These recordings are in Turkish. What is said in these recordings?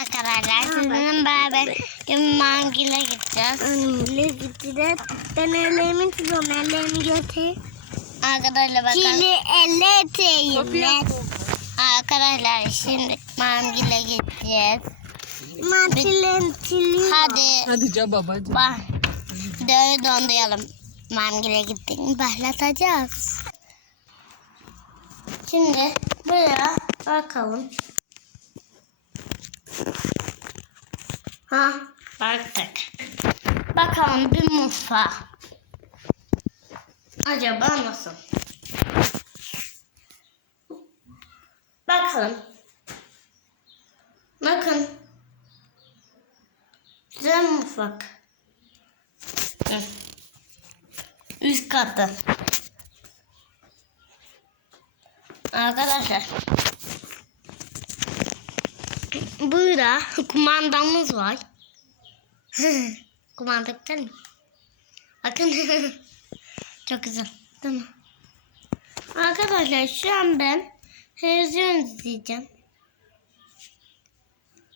arkadaşlar. Sizinle beraber mangile gideceğiz. Önümle gittiler. Ben ellerimi tutuyorum. Ellerimi götür. Arkadaşlar bakın. Çili elle eteyim ben. Arkadaşlar şimdi mangile gideceğiz. Matilen çili. Hadi Hadi ca babacığım. bak. Döğü donduralım. Mangile gittik mi başlatacağız. Şimdi buraya bakalım. Ha baktık. Bakalım bir mutfağa. Acaba nasıl? Bakalım. Bakın. Güzel mutfak. Üst katı. Arkadaşlar. Burada kumandamız var. Kumanda güzel mi? Bakın. Çok güzel. Değil mi? Arkadaşlar şu an ben televizyon izleyeceğim.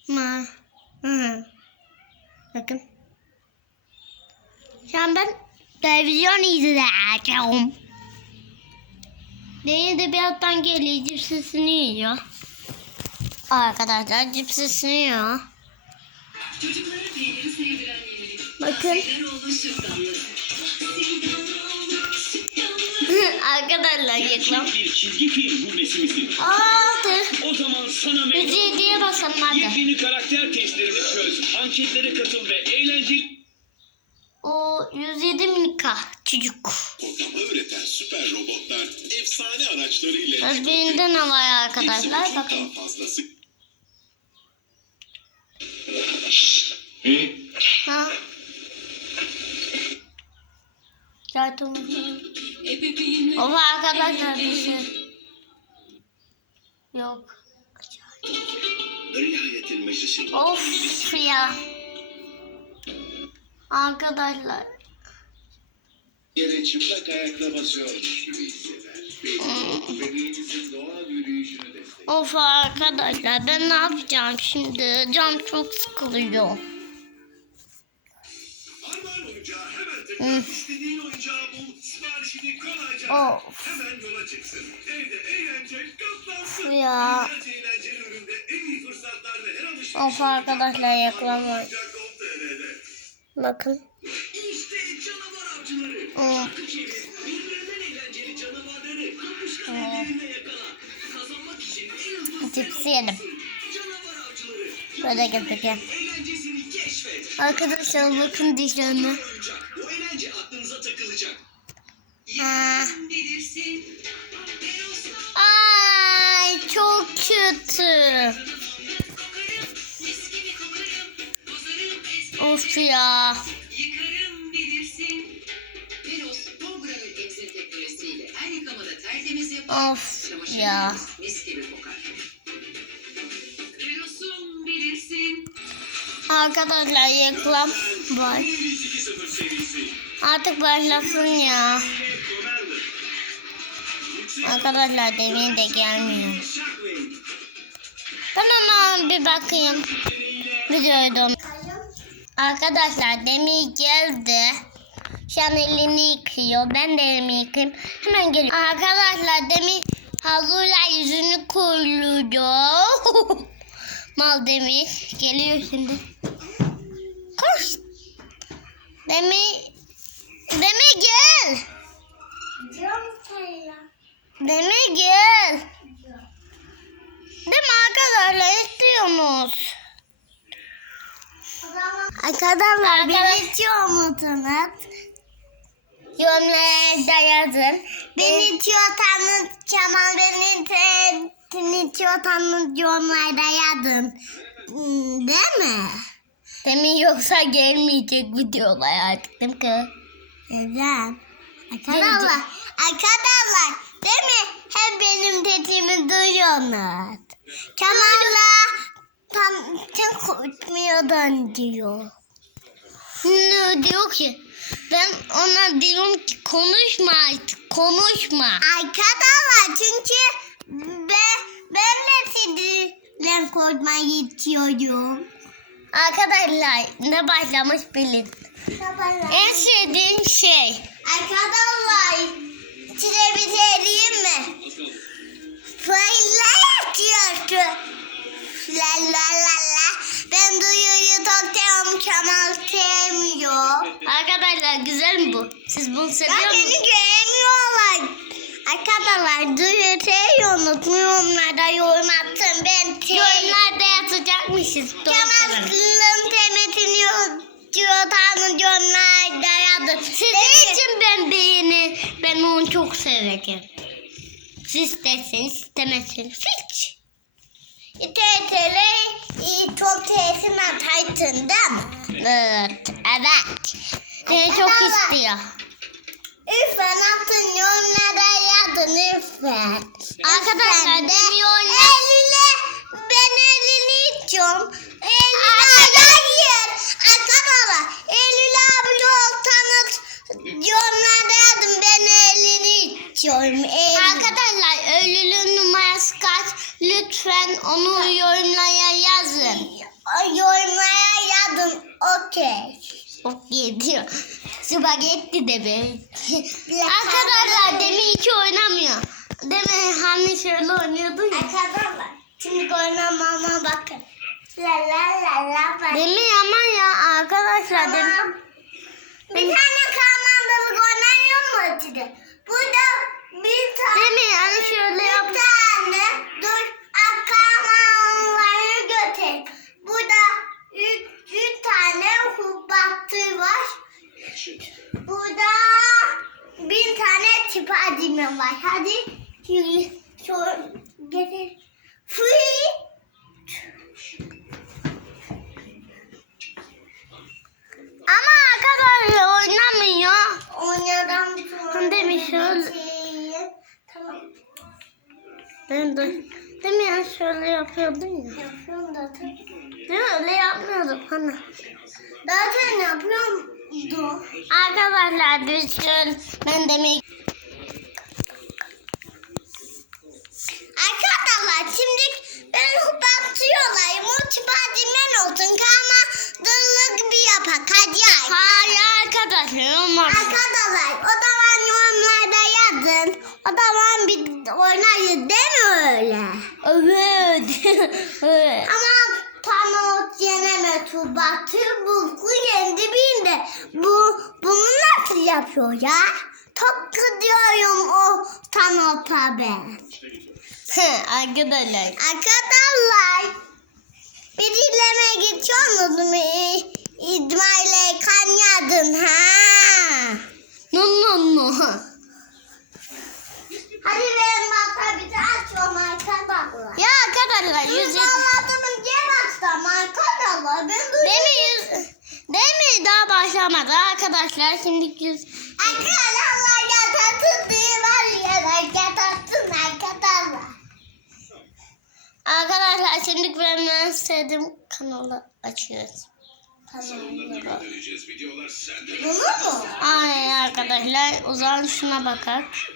Ma. Hı. Bakın. Şu an ben televizyon izleyeceğim. Beni de birazdan geliyor cips sesini yiyor. Arkadaşlar cips yiyor. Bakın. Arkadaşlar reklam. Bir çizgi film bu resimizin. Aldı. O zaman sana meydan. 107'ye basalım hadi. Yepyeni karakter testlerini çöz. Anketlere katıl ve eğlenceli O 107 minika çocuk. Programı üreten süper robotlar efsane araçlarıyla Özbirinde ne var arkadaşlar? Bakın. daha fazlası Ha. Zaten Of arkadaşlar bir şey. Yok. Of ya. Arkadaşlar. yere çıplak ayakla basıyormuş gibi hisseder. Of arkadaşlar ben ne yapacağım şimdi? Can çok sıkılıyor. Of. Ya. Of arkadaşlar. Oyuncak.com.tr'de. Bakın. İşte canavar avcıları. Of. Şarkı canavar avcıları. Böyle gözüküyor. Arkadaşlar bakın dişlerime. Bu. Ay çok kötü. Of ya. Of ya. mis gibi kokar. Arkadaşlar reklam var. 2.0 serisi. Artık başlasın ya. Arkadaşlar demin de gelmiyor. Ben hemen bir bakayım. Videoyu da. Arkadaşlar Demir geldi. Şu an elini yıkıyor. Ben de elimi yıkayayım. Hemen geliyor. Arkadaşlar Demir hazırla yüzünü kuruluyor. Mal Demir. Geliyor şimdi. Koş. Demir. Demir gel. Demir gel. Değil mi arkadaşlar istiyorsunuz? Arkadaşlar beni içiyor musunuz? Yorumlarda yazın. Beni içiyorsanız Kemal beni seni içiyorsanız yorumlarda yazın. Hmm, Değil mi? Demin yoksa gelmeyecek videolar artık değil mi? Evet. Arkadaşlar, arkadaşlar değil mi? Hep benim sesimi duyuyorsunuz. Kemal'la tam sen konuşmuyordun diyor. Ne diyor ki? Ben ona diyorum ki konuşma artık konuşma. Arkadaşlar çünkü ben, ben de sizi Ben koymayı istiyorum. Arkadaşlar ne başlamış bilin. En sevdiğim şey. Arkadaşlar size bir şey diyeyim mi? Fayla yatıyordu. La la la la. Ben duyuyu çok seviyorum. Kemal sevmiyor. Arkadaşlar güzel mi bu? Siz bunu seviyor musunuz? beni göremiyorlar. Arkadaşlar duyuyu seviyorsunuz. Yorumlarda yorum atın. Ben Yorumlarda yazacakmışız. Kılım temetini diyor. Tanrı yorumlarda yazın. Sizin için ben beğeni. Ben onu çok severim. Siz isterseniz istemezseniz hiç. İteytele çok tesin ataydın değil mi? Evet. Evet. Beni çok istiyor. Lütfen atın yorumlara yazın lütfen. Arkadaşlar yorumlara... Eline ben elini içiyorum. Eline hayır. Arkadaşlar Eylül abi olsanız yorumlara yazın ben elini içiyorum. Arkadaşlar Eylül'ün numarası kaç? Lütfen onu yorumlara yazın. Yorumlara yazın. Okey. Okey diyor. Spagetti de be. Arkadaşlar demin iki oynamıyor. Demin hani şöyle oynuyordun ya. Arkadaşlar şimdi oynamama bakın. La la la la. Demin ama ya arkadaşlar demin. Bir tane kamandalık oynanıyor mu içinde? Burada bir tane. Demin hani şöyle yap. Bir tane. Dur. Akamanları götür. Burada üç, üç tane hubatı var. Burada bir tane tip adımım var. Hadi şöyle getir. Free. Ama arkadaşlar oynamıyor. Oynadan tane. Demiş şöyle. Tamam. Ben de demin ya şöyle yapıyordun ya. Yapıyorum da Değil mi? Öyle yapmıyorduk hani. Zaten yapıyorum. Arkadaşlar düşün. Ben demek Arkadaşlar şimdi ben hupatıyorlar. Multipazimen olsun. Kama dırlık bir yapak. Hadi Hayır arkadaşlar olmaz. Arkadaşlar o zaman yorumlarda yazın. O zaman bir oynayın değil mi? Evet. evet. Ama o yeneme tubatı bulgu yendi binde. Bu bunu nasıl yapıyor ya? Çok kızıyorum o tanota ben. Arkadaşlar. Arkadaşlar. Bir dinleme geçiyorsunuz mu? İdmaile kan yadın ha. No no no. Hadi ben bata bir de açıyorum arkadaşlar. Ya arkadaşlar yüzü. Anladım diye başladım arkadaşlar. Ben Değil mi yüz? Değil mi? Daha başlamadı arkadaşlar. Şimdi yüz. Arkadaşlar yatarsın diye var ya. Yatarsın arkadaşlar. Arkadaşlar şimdi ben en sevdiğim kanalı açıyoruz. Bunu mu? Aynen arkadaşlar. O zaman şuna bakar.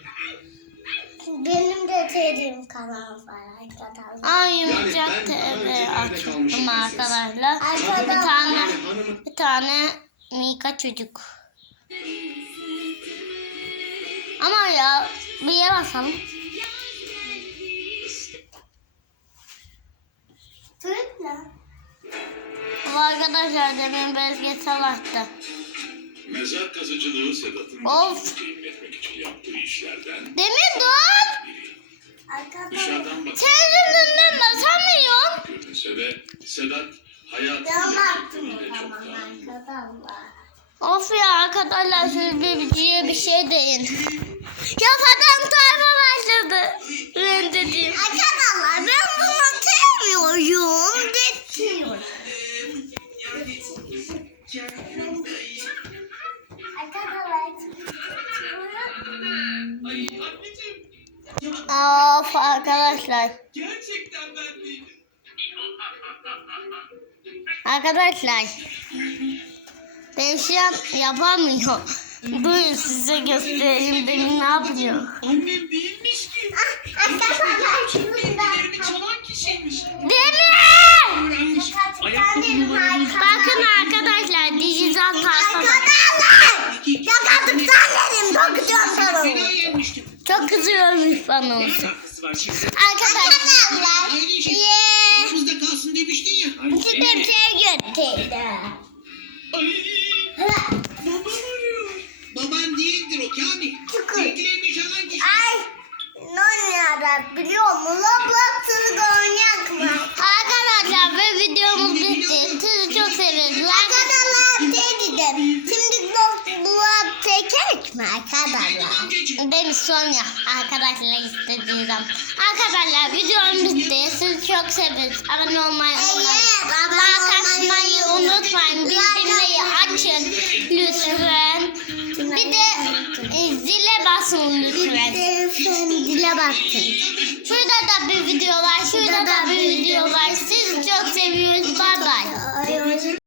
Benim de sevdiğim kanal var arkadaşlar. Ay yumuşak TV açtım arkadaşlar. Bir tane bir tane Mika çocuk. Ama ya bir yere basalım. Bu arkadaşlar demin belgesel açtı. Mezar kazıcılığı Sedat'ın Of. temin etmek için yaptığı işlerden Demin dur. dışarıdan bakıp Televizyondan basamıyorum. görünse de Sedat hayatını yaşadığıyla çoktan Of ya arkadaşlar siz bir videoya bir şey deyin. Ya falan tayfa başladı. Ben dediğim. Arkadaşlar ben bunu sevmiyorum. Dediyorum. Of arkadaşlar. gerçekten ben değilim. Arkadaşlar. Ben şu an yapamıyorum. Buyurun size göstereyim benim ne yapıyor. Annem değilmiş ki. Arkadaşlar Kendilerini çalan kişiymiş. Öğrenmiş. Ayakkabı numaramız Bakın arkadaşlar dijital tahta. Arkadaşlar. Yakaladıktan dedim. Dokacağım sana. Fena yenmiştim. Çok kızıyormuş bana. şimdi? Arkadaşlar. Aynı şey. Yeah. Aramızda kalsın demiştin ya. Ay, Sizin Emre. şey götürdü. Ay, babam arıyor. Baban değildir o Kamil. Çıkın. Bilgilerini çalan kişi. Ay. Ne oynayarak biliyor musun? Roblox'unu oynayak mı? Arkadaşlar ve videomuz bitti. Sizi çok seviyoruz. Like Arkadaşlar şey dedim. Şimdi Roblox çekeriz mi arkadaşlar? Amcacığım. Demiş Sonya arkadaşlar istediği zaman. Arkadaşlar videom bitti. Sizi çok seviyoruz. Abone olmayı unutmayın. Like atmayı unutmayın. Bildirimleri açın lütfen. Bir de e, zile basın lütfen. Dile baktın. Şurada da bir video var. Şurada da bir video var. Sizi çok seviyoruz. Bye